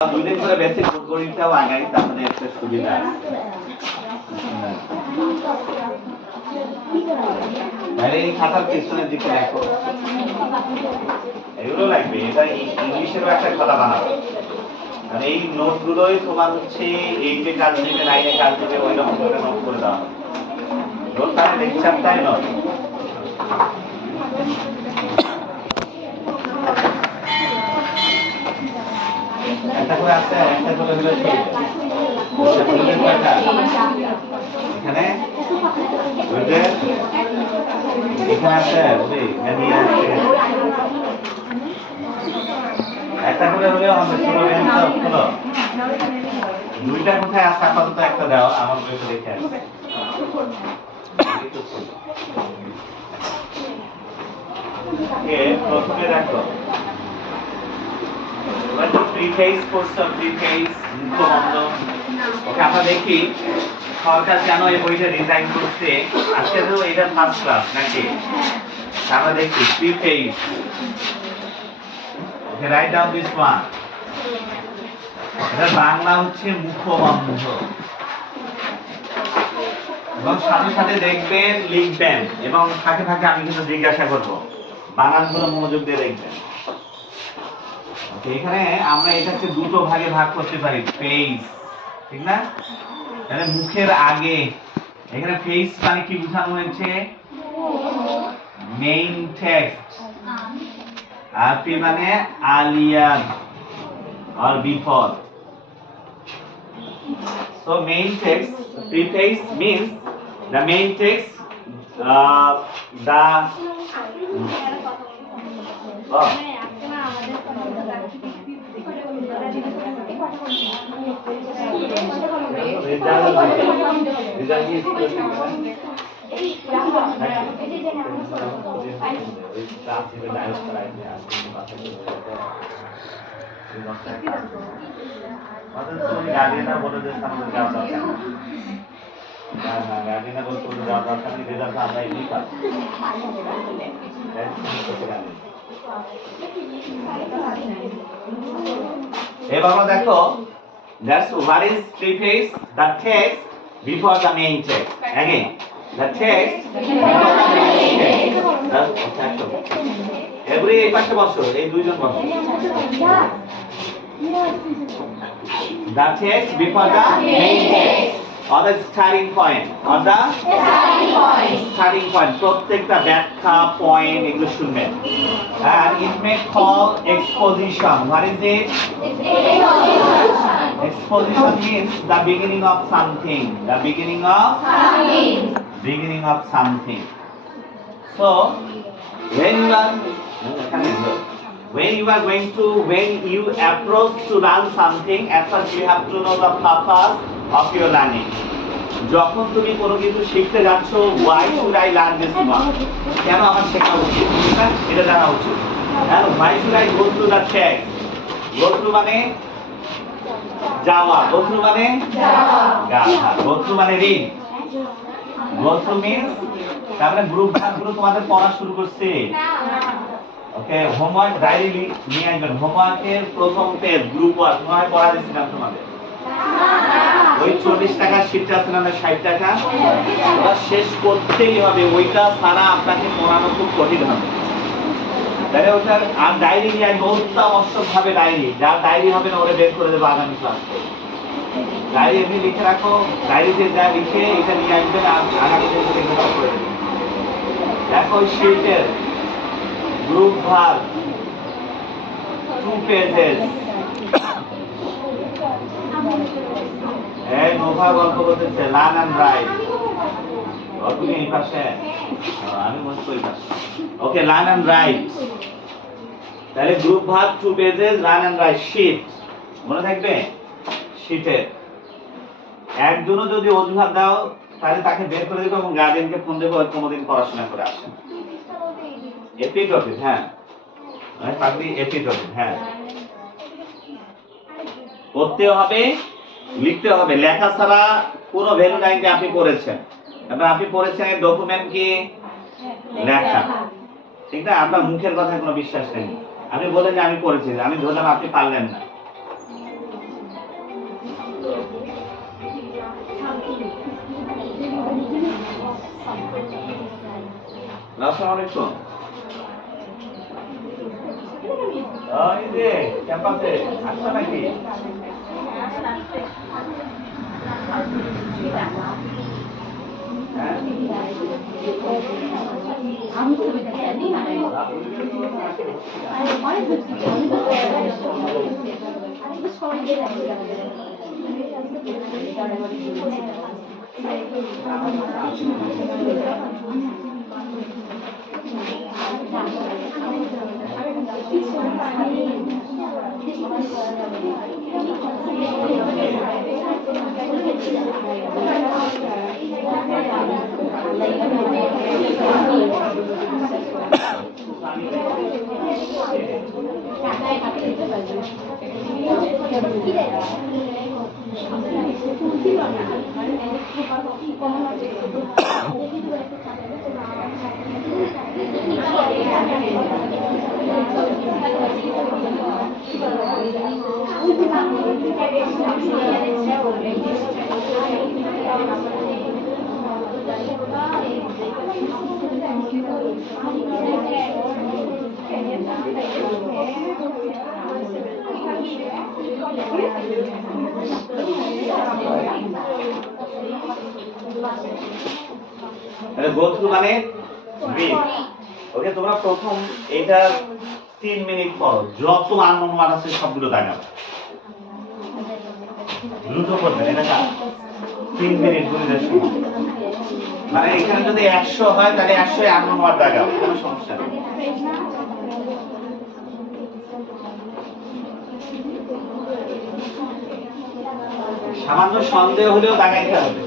দুই দিন করে বেসিক গণিতটাও আগাই তাহলে একটা সুবিধা আছে। তাহলে এই খাতার পেছনের দিকে দেখো, এগুলো লাগবে। এটা ইংলিশেরও একটা খাতা বানাবে, মানে এই নোটগুলোই তোমার হচ্ছে এই যে কাজ দিবে, লাইনে কাজ দিবে, ওই রকম করে নোট করে দেওয়া হবে। নোট মানে লেকচারটাই নয়। একটা করে আছে, একটা করে হলো কি এখানে এখানে আছে, একটা করে হলেও হবে। শোনো, দুইটা কোথায় আছে আপাতত একটা দাও, আমার বইটা দেখে আসি। প্রথমে দেখো প্রিফেস কোর্সটা, প্রিফেস মুখবন্ধ। ওকে আমরা দেখি সরকার কেন এই বইটা ডিজাইন করছে। আজকে তো এটা ফার্স্ট ক্লাস নাকি, আমরা দেখি preface. Okay write down this one. এটা বাংলা হচ্ছে মুখবন্ধ, এবং সাথে সাথে দেখবেন লিখবেন, এবং ফাঁকে ফাঁকে আমি কিন্তু জিজ্ঞাসা করবো, বানানগুলো মনোযোগ দিয়ে দেখবেন। এখানে আমরা এটাকে দুটো ভাগে ভাগ করতে পারি, ফেস, ঠিক না? তাহলে মুখের আগে এখানে ফেস মানে কি বোঝানো হয়েছে? Main text. আর পি মানে আলিয়াদ আর before. So main text, preface means the main text, the গার্ডিয়ানরা বলে যে সামনে যাওয়া দরকার না, না গার্ডিয়ানরা বলতে যাওয়া দরকার নেই, রেজাল্ট আমরা এমনি পাচ্ছি। এবার আমরা দেখো, that's what is preface, the text before the main text. Again, the text before the main text. Every এই পাশে বসো, এই দুইজন বসো। The text before the main text, or the starting point, or the starting point. প্রত্যেকটা ব্যাখ্যা point এগুলো শুনবেন। And it may call exposition. What is it? Exposition means the beginning of something. The beginning of something. So when you approach to learn something, at first you have to know the purpose of your learning. যখন তুমি কোনো কিছু শিখতে যাচ্ছ, why should I learn this one? কেন আমার শেখা উচিত, এটা জানা উচিত। And why should I go through the text? Go through মানে যাওয়া, go through মানে গাধা, go through মানে read, go through means তারপরে গ্রুপ ভাগগুলো তোমাদের পড়া শুরু করছে। ওকে, হোমওয়ার্ক ডাইরি নিয়ে আসবেন। হোমওয়ার্কের প্রথম পেজ গ্রুপ ওয়ার্ক নয় পড়া দিয়েছিলাম তোমাদের। ওই 40 টাকা শীটটা আছে না, 60 টাকা, ওটা শেষ করতেই হবে। ওইটা ছাড়া আপনাকে পড়ানো খুব কঠিন হবে। তাহলে ওটার আর ডায়েরি নিয়ে আসবে, অত্যাবশ্যক ভাবে ডায়েরি। যার ডায়েরি হবে না ওরে বের করে দেবো আগামী ক্লাসে। ডায়েরি এমনি লিখে রাখো, ডায়েরিতে যা লিখে এটা নিয়ে আসবেন, আগামী দিনে এগুলো করে দেবেন। দেখো শীটের গ্রুপ ভাগ 2 পেজেস। এই নোভা গল্প বলতেছে লার্ন এন্ড রাইট। তুমি এই পাশে, আমি মনে করি পাশে। Okay, learn and write. তাহলে গ্রুপ ভাগ 2 pages, learn and write sheet. মনে থাকবে শীটের একজনও যদি অজুহাত দাও তাহলে তাকে বের করে দেবো, এবং গার্ডিয়ানকে ফোন দেবো, কোনোদিন পড়াশোনা করে আসেন। এপিটপিক, হ্যাঁ এপিটপিক, হ্যাঁ করতে হবে, লিখতে হবে। লেখা ছাড়া পুরো ভ্যালু লাইনটা আপনি পড়েছেন, এবার আপনি পড়েছেন ডকুমেন্ট কি লেখা, ঠিক না? আপনার মুখের কথায় কোনো বিশ্বাস নেই। আপনি বলেন যে আমি পড়েছি, আমি ধরলাম আপনি পারলেন না, আসসালামু আলাইকুম। এই যে ক্যাম্পাসে আসছো নাকি? আমি ছবিটা জানি না অনেক সবাই গো থ্রু মানে রিড। ওকে, তোমরা প্রথম এটা 3 মিনিট পড়ো, যত আননোন ওয়ার্ড আছে সবগুলো দাগাও, দ্রুত করবেন। এটা কাজ 3 মিনিট গুলিদের সময়। মানে এখানে যদি 100 হয় তাহলে 100 আননোন ওয়ার্ড দাগাও, কোনো সমস্যা নেই। সামান্য সন্দেহ হলেও দাগাইতে হবে।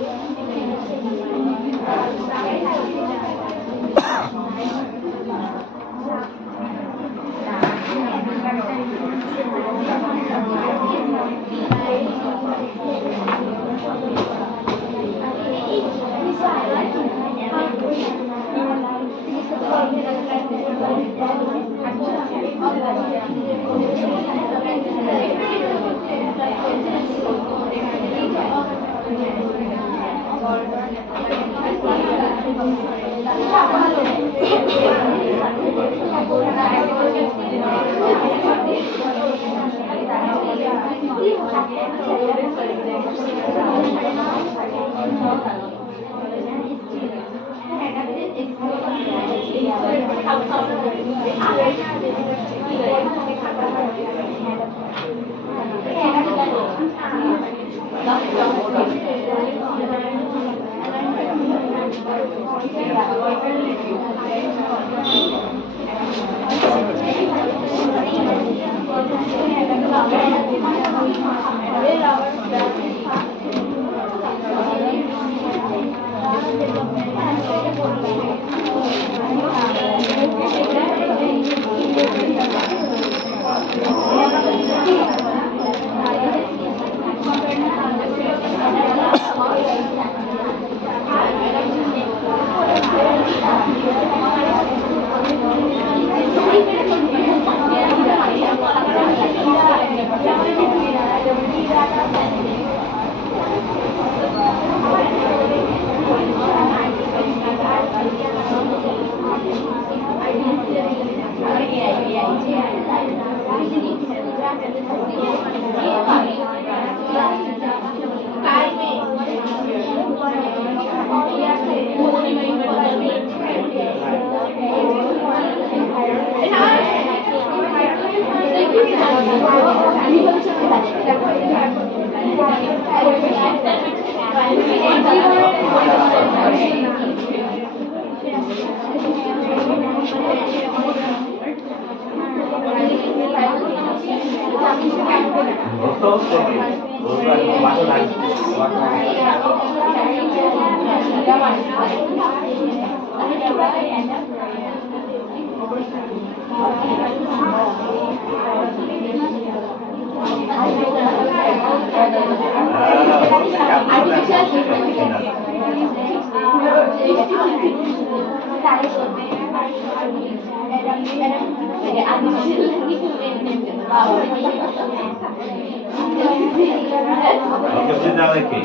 ওকে বুঝে যাবে কি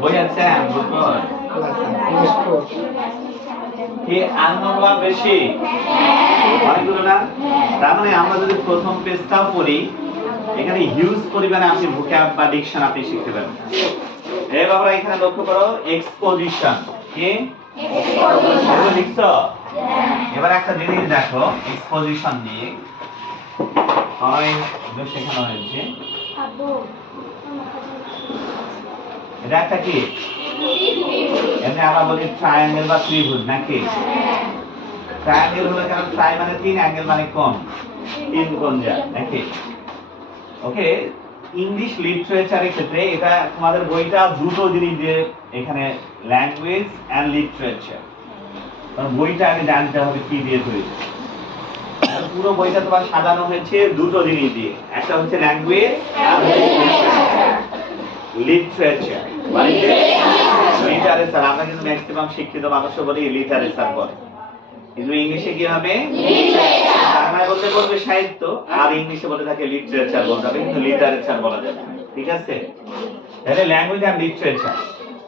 বুঝেছেন বুঝবো কি আনন্দ বেশি অনেকগুলো না তার মানে আমরা যদি প্রথম পেজটাও পড়ি এখানে হিউজ পরিমাণে আপনি ভোক্যাব বা ডিকশন আপনি শিখতে পারবেন এই বাবা এখানে লক্ষ্য করো এক্সপোজিশন কি এগুলো লিখছো এবার একটা জিনিস দেখো এক্সপোজিশন নিয়ে হয় শেখানো হয়েছে এটা একটা কি এমনি আমরা বলি ট্রায়াঙ্গেল বা ত্রিভুজ নাকি ট্রায়াঙ্গেল হলো কারণ ট্রাই মানে তিন অ্যাঙ্গেল মানে কোণ তিন কোণ যায় নাকি ওকে ইংলিশ লিটারেচারের ক্ষেত্রে এটা তোমাদের বইটা দুটো জিনিস দিয়ে এখানে ল্যাঙ্গুয়েজ এন্ড লিটারেচার বইটা আগে জানতে হবে কি দিয়ে তৈরি পুরো বইটা তোমার সাজানো হয়েছে দুটো জিনিস দিয়ে একটা হচ্ছে ল্যাঙ্গুয়েজ আর লিটারেচার মানে লিটারেচার আমরা কিন্তু ম্যাক্সিমাম শিক্ষিত মানুষও বলি লিটারেচার বলে কিন্তু ইংলিশে কি হবে বাংলায় বলতে বলবে সাহিত্য আর ইংলিশে বলে থাকে লিটারেচার বলতে হবে কিন্তু লিটারেচার বলা যাবে ঠিক আছে তাহলে ল্যাঙ্গুয়েজ আর লিটারেচার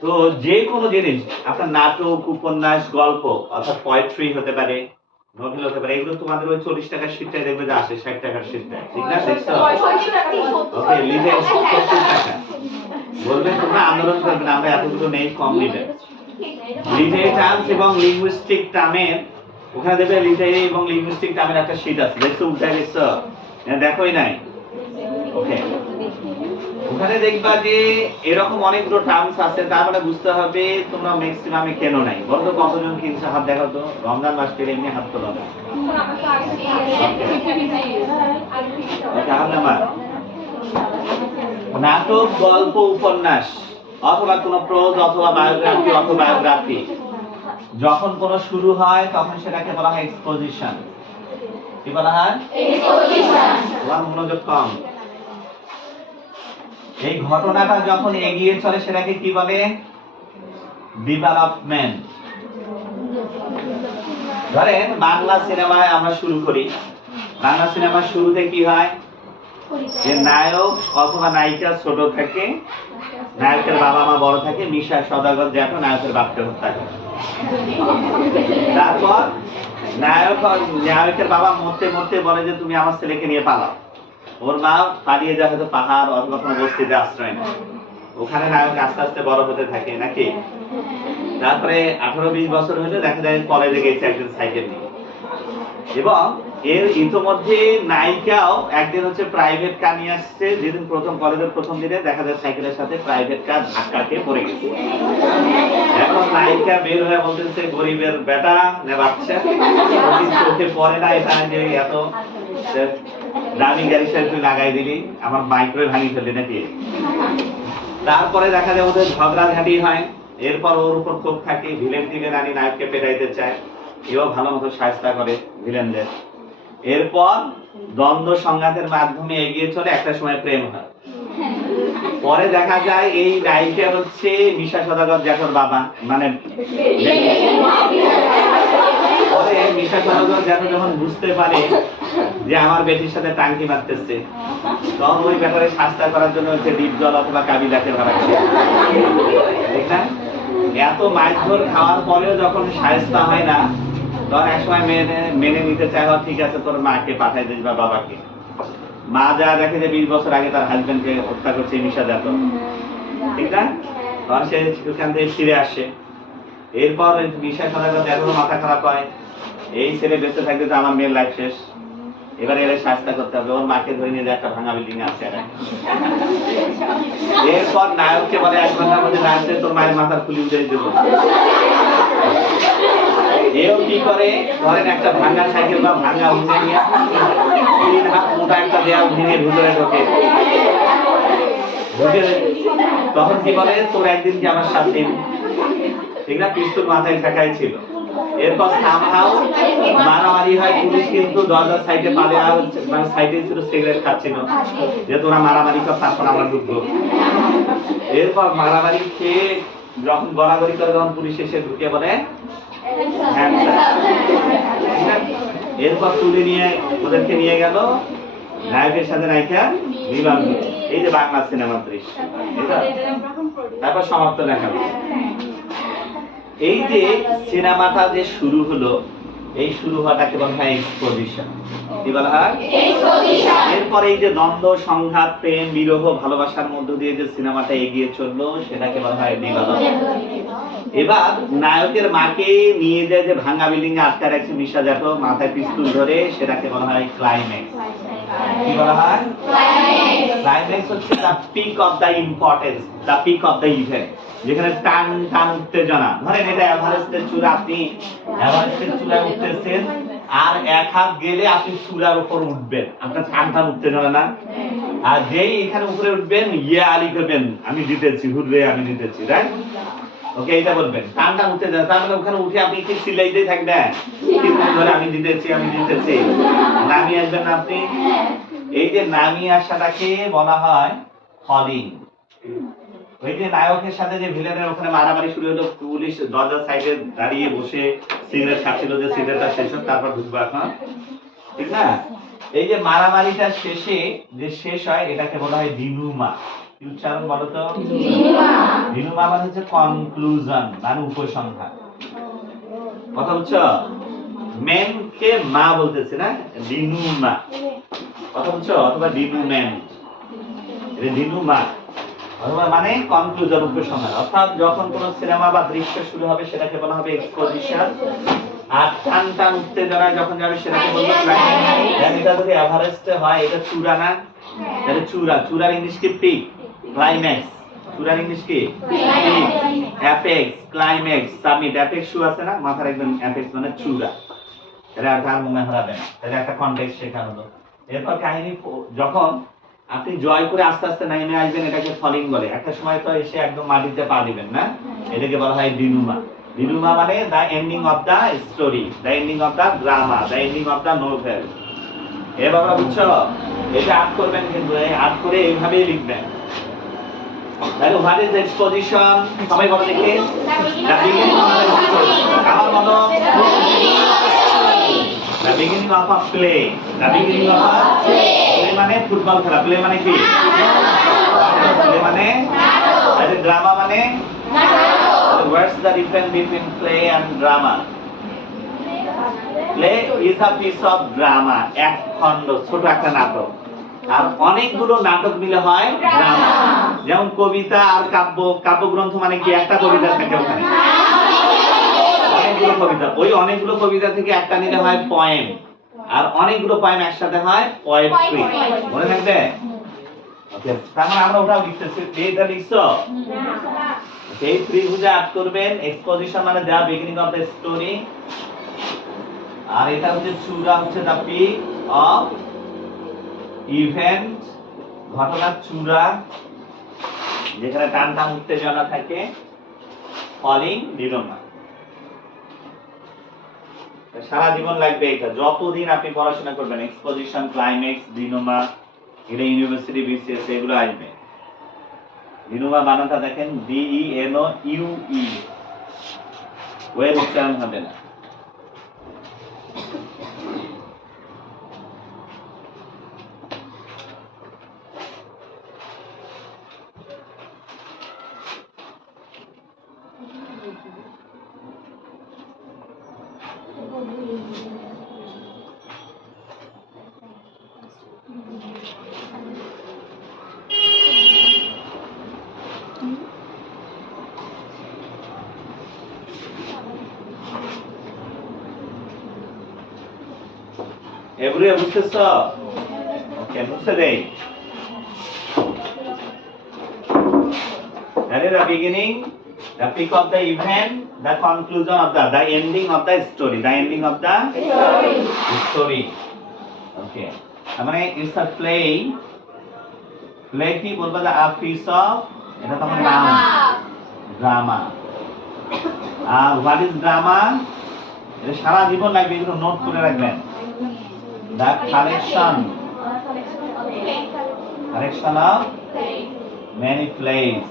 তো যে কোনো জিনিস আপনার নাটক উপন্যাস গল্প অর্থাৎ পোয়েট্রি হতে পারে নভেল হতে পারে এগুলো তোমাদের ওই 40 টাকার শীটটাই দেখবে যে আসে 60 টাকার শীটটা ঠিক না দেখছো ওকে লিখে 70 টাকা বলবে তোমরা আন্দোলন করবে না আমরা এতগুলো নেই কম নিবে লিটারেরি টার্মস এবং লিঙ্গুইস্টিক টার্মের ওখানে দেখবে লিটারেরি এবং লিঙ্গুইস্টিক টার্মের একটা শীট আছে দেখছো উল্টা গেছো দেখোই নাই ওকে ওখানে দেখবা যে এরকম অনেকগুলো টার্মস আছে তার মানে বুঝতে হবে তোমরা ম্যাক্সিমামে কেন নাই বলতো কতজন কিনছে হাত দেখাও তো রমজান মাস পেলে এমনি হাত তোলো না নাটক গল্প উপন্যাস অথবা কোনো প্রোজ অথবা বায়োগ্রাফি অটোবায়োগ্রাফি যখন কোনো শুরু হয় তখন সেটাকে বলা হয় এক্সপোজিশন কি বলা হয় এক্সপোজিশন মনোযোগ কম এই ঘটনাটা যখন এগিয়ে চলে সেটাকে কি বলে ডেভেলপমেন্ট ধরেন বাংলা সিনেমায় আমরা শুরু করি বাংলা সিনেমার শুরুতে কি হয় যে নায়ক অথবা নায়িকা ছোট থাকে নায়কের বাবা মা বড় থাকে মিশা সদাগর জ্যাঠা নায়কের বাপকে হত্যা করে তারপর নায়কের বাবা মরতে মরতে বলে যে তুমি আমার ছেলেকে নিয়ে পালাও ওর মা পালিয়ে যায় হয়তো পাহাড় অথবা কোনো বস্তিতে আশ্রয় নেয় ওখানে নায়ক আস্তে আস্তে বড় হতে থাকে নাকি তারপরে 18-20 বছর হলে দেখা যায় কলেজে গেছে একজন সাইকেল নিয়ে এবং এর ইতোমধ্যে নায়িকাও একদিন হচ্ছে প্রাইভেট কার নিয়ে আসছে যেদিন প্রথম কলেজের প্রথম দিনে দেখা যায় সাইকেলের সাথে প্রাইভেট কার ধাক্কা খেয়ে পড়ে গেছে এখন নায়িকা বের হয়ে বলতেছে গরিবের বেটা না বাচ্চা চোখে পড়ে না এটা যে এত দামি গাড়ি সাথে তুই লাগাই দিলি আমার মাইক্রো ভাঙি ফেললি নাকি তারপরে দেখা যায় ওদের ঝগড়াঝাটি হয় এরপর ওর উপর ক্ষোভ থাকে ভিলেন থেকে রানী নায়ককে পেটাইতে চায় এও ভালো মতো সাহায্য করে ভিলেনদের এরপর দ্বন্দ্ব সংঘাতের মাধ্যমে এগিয়ে চলে একটা সময় প্রেম হয় পরে দেখা যায় এই নায়িকা হচ্ছে মিশা সদাগর জ্যাঠার বাবা মানে পরে মিশা সদাগর জ্যাঠা যখন বুঝতে পারে যে আমার বেটির সাথে টাঙ্কি মারতেছে তখন ওই ব্যাপারে শাস্তা করার জন্য হচ্ছে ডিপ জল অথবা কাবিলাকে ভাড়াচ্ছে ঠিক না এত মাইথর খাওয়ার পরেও যখন শায়েস্তা হয় না তখন এক সময় মেনে নিতে চায় ঠিক আছে তোর মাকে পাঠাই দিস বা বাবাকে মা যা দেখে যে 20 বছর আগে তার হাজবেন্ডকে হত্যা করছে মিশা জাত ঠিক না তখন সে ওখান থেকে ফিরে আসে এরপর মিশা সদাগর এখনো মাথা খারাপ হয় এই ছেলে বেঁচে থাকবে তো আমার মেয়ের লাইফ শেষ এবারে এর শাস্তা করতে হবে ওর মাকে ধরে নিয়ে একটা ভাঙা বিল্ডিং আছে এরপর নায়ককে বলে 1 ঘন্টার মধ্যে নায়ককে তোর মায়ের মাথার খুলি উঠে দেবো এও কি করে ধরেন একটা ভাঙা সাইকেল বা ভাঙা উঠে নিয়ে 3 হাত মোটা একটা দেয়াল ভেঙে ভিতরে ঢোকে তখন কি বলে তোর একদিন কি আমার 7 দিন ঠিক না পিস্তল মাথায় ঠেকাই ছিল এরপর সামহাও মারামারি হয় পুলিশ কিন্তু দরজার সাইডে পালে আর মানে সাইডে ছিল সিগারেট খাচ্ছিল যে তোরা মারামারি কর তারপর আমরা ঢুকবো এরপর মারামারি খেয়ে যখন গড়াগড়ি করে তখন পুলিশ এসে ঢুকে বলে এরপর তুলে নিয়ে ওদেরকে নিয়ে গেল নায়কের সাথে নায়িকা বিবাহ এই যে বাংলা সিনেমার দৃশ্য, তারপর সমাপ্ত লেখা। এই যে সিনেমাটা যে শুরু হলো, এই শুরু হওয়াটাকে বলা হয় এক্সপোজিশন। কি বলা হয়? এক্সপোজিশন। এরপরে এই যে দ্বন্দ্ব, সংঘাত, প্রেম, বিরহ, ভালোবাসার মধ্য দিয়ে যে সিনেমাটা এগিয়ে চললো, সেটাকে বলা হয় ডেভেলপমেন্ট। এবার নায়কের মাকে নিয়ে যায় যে ভাঙা বিল্ডিং এ আটকে রাখছে মিশা জাটো, মাথায় পিস্তল ধরে, সেটাকে বলা হয় ক্লাইম্যাক্স। কি বলা হয়? ক্লাইম্যাক্স হচ্ছে the peak of the importance, the peak of the event, যেখানে টান টান উত্তেজনা। ধরেন এটা এভারেস্টের চূড়া, আপনি এভারেস্টের চূড়ায় উঠতেছেন, আর এক হাত গেলে আপনি চূড়ার উপর উঠবেন, আপনার টান টান উত্তেজনা না? আর যেই এখানে উপরে উঠবেন, ইয়ে আলী করবেন, আমি জিতেছি, হুররে আমি জিতেছি, রাইট? ওকে, এটা বলবেন টান টান উত্তেজনা। তার মানে ওখানে উঠে আপনি কি চিল্লাইতেই থাকবেন, কিছুক্ষণ ধরে আমি জিতেছি, আমি জিতেছি, নামিয়ে আসবেন না আপনি? এই যে নামিয়ে আসাটাকে বলা হয় ফলিং। ওই যে নায়কের সাথে যে ভিলেনের ওখানে মারামারি শুরু হলো, পুলিশ দরজার সাইডে দাঁড়িয়ে বসে সিগারেট খাচ্ছিল, যে সিগারেটটা শেষ হোক তারপর ঢুকবো এখন, ঠিক না? এই যে মারামারিটা শেষে যে শেষ হয়, এটাকে বলা হয় দিনুমা। কি উচ্চারণ বলো তো? দিনুমা মানে হচ্ছে কনক্লুশন, মানে উপসংহার। কথা বুঝছো? মেন কে মা বলতেছে না, দিনুমা। কথা বুঝছো? অথবা দিনুমেন, এটা দিনুমা অথবা মানে কনক্লুশন, উপসংহার। অর্থাৎ যখন কোন সিনেমা বা দৃশ্য শুরু হবে, সেটাকে বলা হবে এক্সপোজিশন। আর টান টান উত্তেজনা যখন যাবে, সেটাকে বলবো ক্লাইম্যাক্স। এটা যদি এভারেস্টে হয়, এটা চূড়া না? তাহলে চূড়া, চূড়ার ইংলিশ কি? পিক। ক্লাইম্যাক্স, চূড়ার ইংলিশ কি? Peak. Apex, climax, summit. Apex shoe আছে না মাথার, একদম অ্যাপেক্স মানে চূড়া। এটা আর মনে হারাবে না, এটা একটা কনটেক্সট শেখা হলো। এরপর কাহিনী যখন আপনি জয় করে আস্তে আস্তে নেমে আসবেন, এটাকে ফলিং বলে। একটা সময় তো এসে একদম মাটিতে পা দিবেন না, এটাকে বলা হয় দিনুমা। দিনুমা মানে the ending of the story, the ending of the drama, the ending of the novel. এ বাবা বুঝছো? এটা আট করবেন, কিন্তু আট করে এইভাবেই লিখবেন। তাহলে হোয়াট ইজ এক্সপোজিশন? সবাই বলো দেখি। The beginning of the story. আমার বলো। The beginning of a play. The beginning of a play মানে ফুটবল খেলা। প্লে মানে কি? প্লে মানে নাটক। ড্রামা মানে নাটক। What's the difference between play and drama? Play is a piece of drama. এক খণ্ড, ছোট একটা নাটক। আর অনেকগুলো নাটক মিলে হয় ড্রামা। যেমন কবিতা আর কাব্য, কাব্যগ্রন্থ মানে কি? একটা কবিতা থাকে ওখানে, অনেকগুলো কবিতা। ওই অনেকগুলো কবিতা থেকে একটা নিলে হয় পয়েম, আর অনেকগুলো পয়েম একসাথে হয় পোয়েট্রি। মনে থাকবে? ওকে, তার মানে আমরা ওটাও লিখতেছি। এটা লিখছো? এই ত্রিভুজে আট করবেন। এক্সপোজিশন মানে the beginning of the story, আর এটা হচ্ছে চূড়া, হচ্ছে দ্য পিক অফ ইভেন্ট, ঘটনার চূড়া, যেখানে টান টান উত্তেজনা থাকে, ফলিং, দিনুমা। সারা জীবন লাগবে এটা, যতদিন আপনি পড়াশোনা করবেন। এক্সপোজিশন, ক্লাইম্যাক্স, দিনুমা, এটা ইউনিভার্সিটি, বিসিএস এগুলো আসবে। দিনুমা বানানটা দেখেন, DENOUE, ওয়ের উচ্চারণ হবে না। এগুলো বুঝতেছ? ওকে, বুঝতে দেই। That is the beginning, the peak of the event, the conclusion of the ending of the story, the ending of the story. Okay. মানে it's a play. Play কি বলবো? A piece of, এটা তোমার নাম, ড্রামা। আর what is drama? এটা সারা জীবন লাগবে, এগুলো নোট করে রাখবেন। The collection of many plays.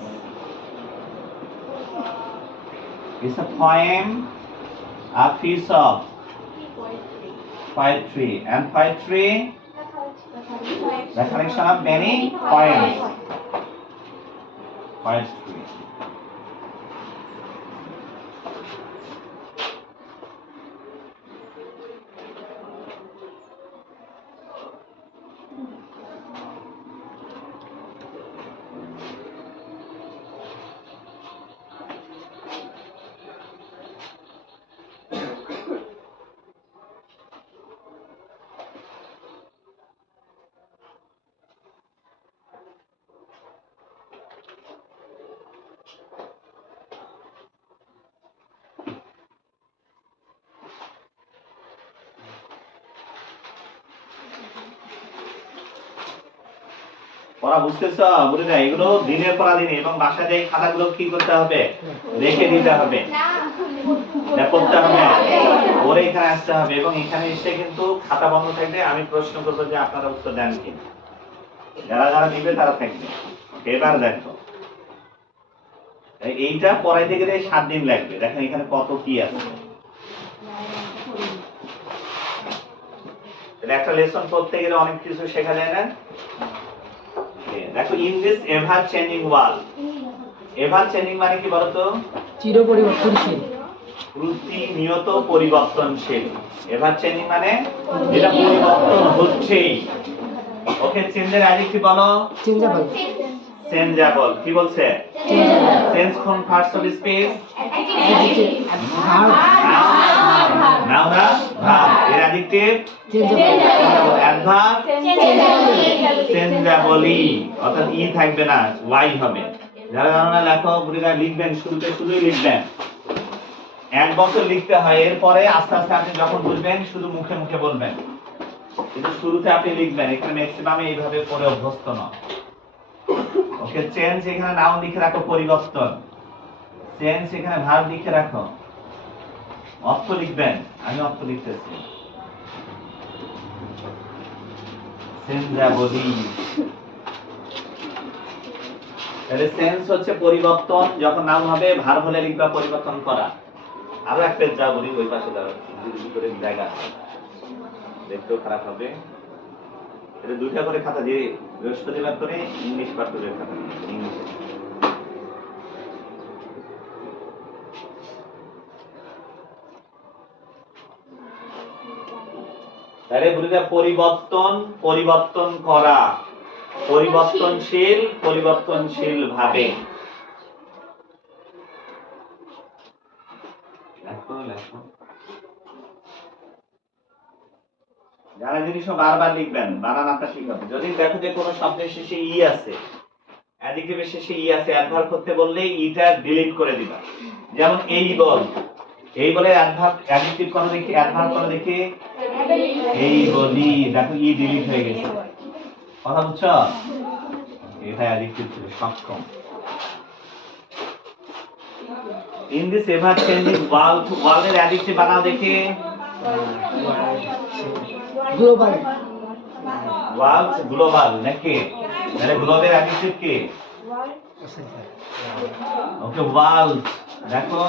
It's a poem, a piece of poetry, and poetry The collection of many poems. Poetry. পড়া বুঝতেছ বুড়িরা? এগুলো দিনের পড়া দিনে এবং বাসায় যাই খাতাগুলো কি করতে হবে, রেখে দিতে হবে, পড়তে হবে, পরে এখানে আসতে হবে এবং এখানে এসে কিন্তু খাতা বন্ধ থাকবে। আমি প্রশ্ন করবো যে আপনারা উত্তর দেন কি, যারা যারা দিবে তারা থাকবে। এবার দেখো, এইটা পড়াইতে গেলে 7 দিন লাগবে। দেখেন এখানে কত কি আছে। একটা লেসন পড়তে গেলে অনেক কিছু শেখা যায় না? দেখো, in this ever changing world, ever changing মানে কি বলতো? চির পরিবর্তনশীল, প্রতিনিয়ত পরিবর্তনশীল। এভার চেঞ্জিং মানে যেটা পরিবর্তন হচ্ছেই। ওকে, চেঞ্জের অ্যাডজেক্টিভ বলো। Changeable, changeable. কি বলছে? চেঞ্জ কোন parts of speech? Adjective, verb, noun না ভার্ব। এর অ্যাডজেক্টিভ চেঞ্জেবল, অ্যাডভার্ব চেঞ্জেবলি, অর্থাৎ ই থাকবে না, ওয়াই হবে। যারা জানো না লেখো, বুড়িরা লিখবেন, শুরুতে শুধুই লিখবেন। 1 বছর লিখতে হয়, এরপরে আস্তে আস্তে আপনি যখন বুঝবেন শুধু মুখে মুখে বলবেন, কিন্তু শুরুতে আপনি লিখবেন। এখানে ম্যাক্সিমাম এইভাবে পড়ে অভ্যস্ত না। ওকে, চেঞ্জ এখানে নাউন লিখে রাখো, পরিবর্তন। চেঞ্জ এখানে ভার্ব লিখে রাখো। অর্থ লিখবেন, আমি অর্থ লিখতেছি। চেঞ্জেবলি, তাহলে চেঞ্জ হচ্ছে পরিবর্তন। যখন নাম হবে, ভার্ব হলে লিখবা পরিবর্তন করা। আরো এক পেজ যা বলি, ওই পাশে যাও, ভিতরে জায়গা আছে, দেখতেও খারাপ হবে। এটা 2টা করে খাতা দিয়ে, বৃহস্পতিবার করে ইংলিশ পাঠ্যের খাতা, ইংলিশে। তাহলে বুঝলে পরিবর্তন, পরিবর্তন করা, পরিবর্তনশীল, পরিবর্তনশীল ভাবে। যারা জিনিস বারবার লিখবেন, বানান আপনার ঠিক হবে। যদি দেখো যে কোনো শব্দের শেষে ই আছে, অ্যাডজেক্টিভের শেষে ই আছে, অ্যাডভার্ব করতে বললে ইটা ডিলিট করে দিবা। যেমন এই বল, এই বলে অ্যাডভার্ব, অ্যাডজেক্টিভ করো দেখি, অ্যাডভার্ব করো দেখি, এই বলি। দেখো ই ডিলিট হয়ে গেছে। কথা বুঝছো? এটা অ্যাডজেক্টিভ ছিল, সক্ষম। In this ever changing world, ওয়ার্ল্ডের অ্যাডজেক্টিভ বানাও দেখি। গ্লোবাল, ওয়ার্ল্ড গ্লোবাল নাকি? তাহলে গ্লোবের অ্যাডজেক্টিভ কি? ওকে, ওয়ার্ল্ড। দেখো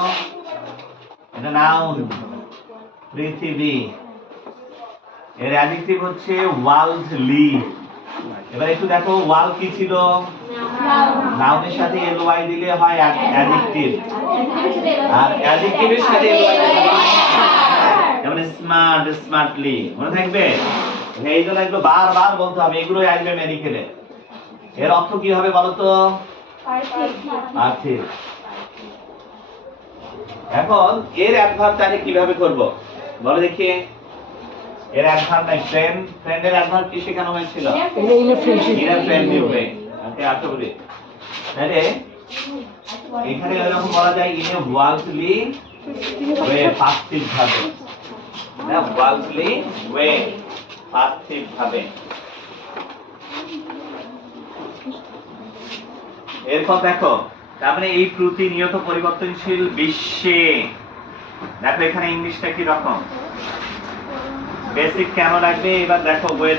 এটা নাউন, পৃথিবী। এর অ্যাডজেক্টিভ হচ্ছে ওয়ার্ল্ডলি। এবার একটু দেখো, ওয়ার্ল্ড কি ছিল? নাউনের সাথে ly দিলে হয় অ্যাডজেক্টিভ, আর অ্যাডজেক্টিভের সাথে ly দিলে হয়, যেমন স্মার্ট, স্মার্টলি। মনে থাকবে? এইগুলো এগুলো বারবার বলতে হবে, এগুলোই আসবে মেডিকেলে। এর অর্থ কি হবে বলো তো? পার্থিব। এখন এর অ্যাডভার্ব তাহলে কিভাবে করব বলো দেখি। এর অ্যাডভার্ব নাই, ফ্রেন্ড, ফ্রেন্ডের অ্যাডভার্ব কি শেখানো হয়েছিল? In a friendship, in a friendly way. Okay, আচ্ছা বলি। তাহলে এখানে এরকম বলা যায়, ইন এ ওয়ার্ল্ডলি ওয়ে, পার্থিব ভাবে। না, ওয়ার্ল্ডলি ওয়ে, পার্থিব ভাবে। এরপর দেখো, তার মানে এই প্রতিনিয়ত পরিবর্তনশীল বিশ্বে, দেখো এখানে ইংলিশটা কি রকম, বেসিক কেন লাগবে এবার দেখো বইয়ে